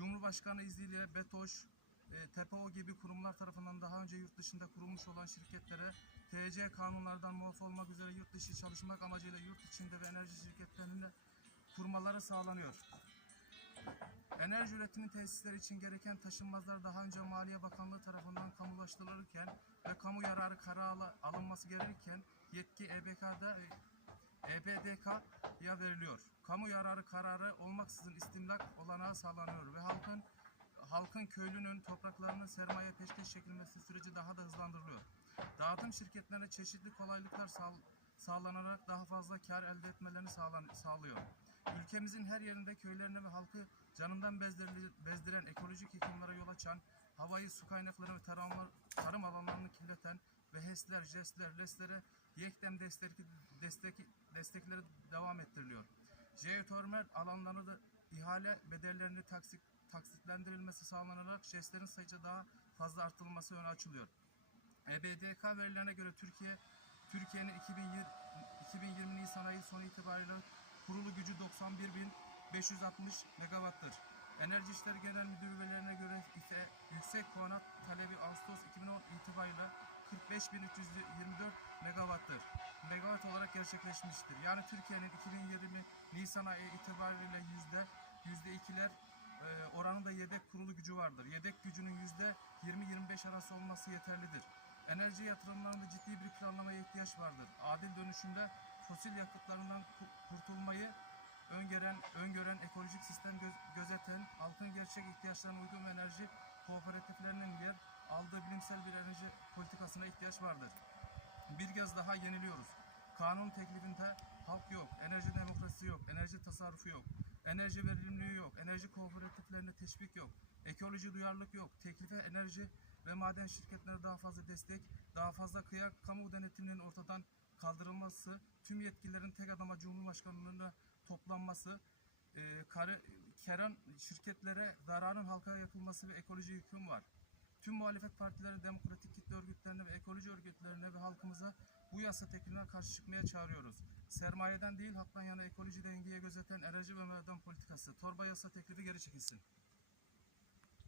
Cumhurbaşkanı izniyle BETOŞ, e, gibi kurumlar tarafından daha önce yurt dışında kurulmuş olan şirketlere TC kanunlardan muaf olmak üzere yurt dışı çalışmak amacıyla yurt içinde ve enerji şirketlerinin kurmaları sağlanıyor. Enerji üretimi tesisleri için gereken taşınmazlar daha önce Maliye Bakanlığı tarafından kamulaştırılırken ve kamu yararı kararı alınması gerekirken yetki E EBK'da EBDK'ya veriliyor. Kamu yararı kararı olmaksızın istimlak olanağı sağlanıyor ve halkın halkın köylünün topraklarının sermaye peşkeş çekilmesi süreci daha da hızlandırılıyor. Dağıtım şirketlerine çeşitli kolaylıklar sağ, sağlanarak daha fazla kar elde etmelerini sağlan, sağlıyor. Ülkemizin her yerinde köylerini ve halkı canından bezdiren ekolojik yıkımlara yol açan, havayı, su kaynaklarını ve tarım alanlarını kirleten ve HES'ler, JES'ler, LES'lere yektem destek, destek, destekleri devam ettiriliyor. Jeotermal alanlarını da ihale bedellerini taksit, taksitlendirilmesi sağlanarak JES'lerin sayıca daha fazla artırılması öne açılıyor. EBDK verilerine göre Türkiye Türkiye'nin 2020, 2020 Nisan ayı sonu itibariyle kurulu gücü 91.560 megawattır. Enerji İşleri Genel Müdürü verilerine göre ise yüksek konut talebi Ağustos 2010 itibariyle 45.324 megawattır. Megawatt olarak gerçekleşmiştir. Yani Türkiye'nin 2020 Nisan ayı itibariyle yüzde yüzde ikiler e, oranında yedek kurulu gücü vardır. Yedek gücünün yüzde 20-25 arası olması yeterlidir. Enerji yatırımlarında ciddi bir planlamaya ihtiyaç vardır. Adil dönüşümde fosil yakıtlarından ku- kurtulmayı öngören, öngören ekolojik sistem göz- gözeten, halkın gerçek ihtiyaçlarına uygun enerji kooperatiflerinin yer aldığı bilimsel bir enerji politikasına ihtiyaç vardır. Bir kez daha yeniliyoruz. Kanun teklifinde halk yok, enerji demokrasisi yok, enerji tasarrufu yok, enerji verimliliği yok, enerji kooperatiflerine teşvik yok, ekoloji duyarlılık yok, teklife enerji ve maden şirketlerine daha fazla destek, daha fazla kıyak kamu denetiminin ortadan kaldırılması, tüm yetkililerin tek adama Cumhurbaşkanlığına toplanması, e, karı, keren şirketlere zararın halka yapılması ve ekoloji yıkım var. Tüm muhalefet partileri, demokratik kitle örgütlerine ve ekoloji örgütlerine ve halkımıza bu yasa teklifine karşı çıkmaya çağırıyoruz. Sermayeden değil halktan yana ekoloji dengeye gözeten enerji ve maden politikası. Torba yasa teklifi geri çekilsin.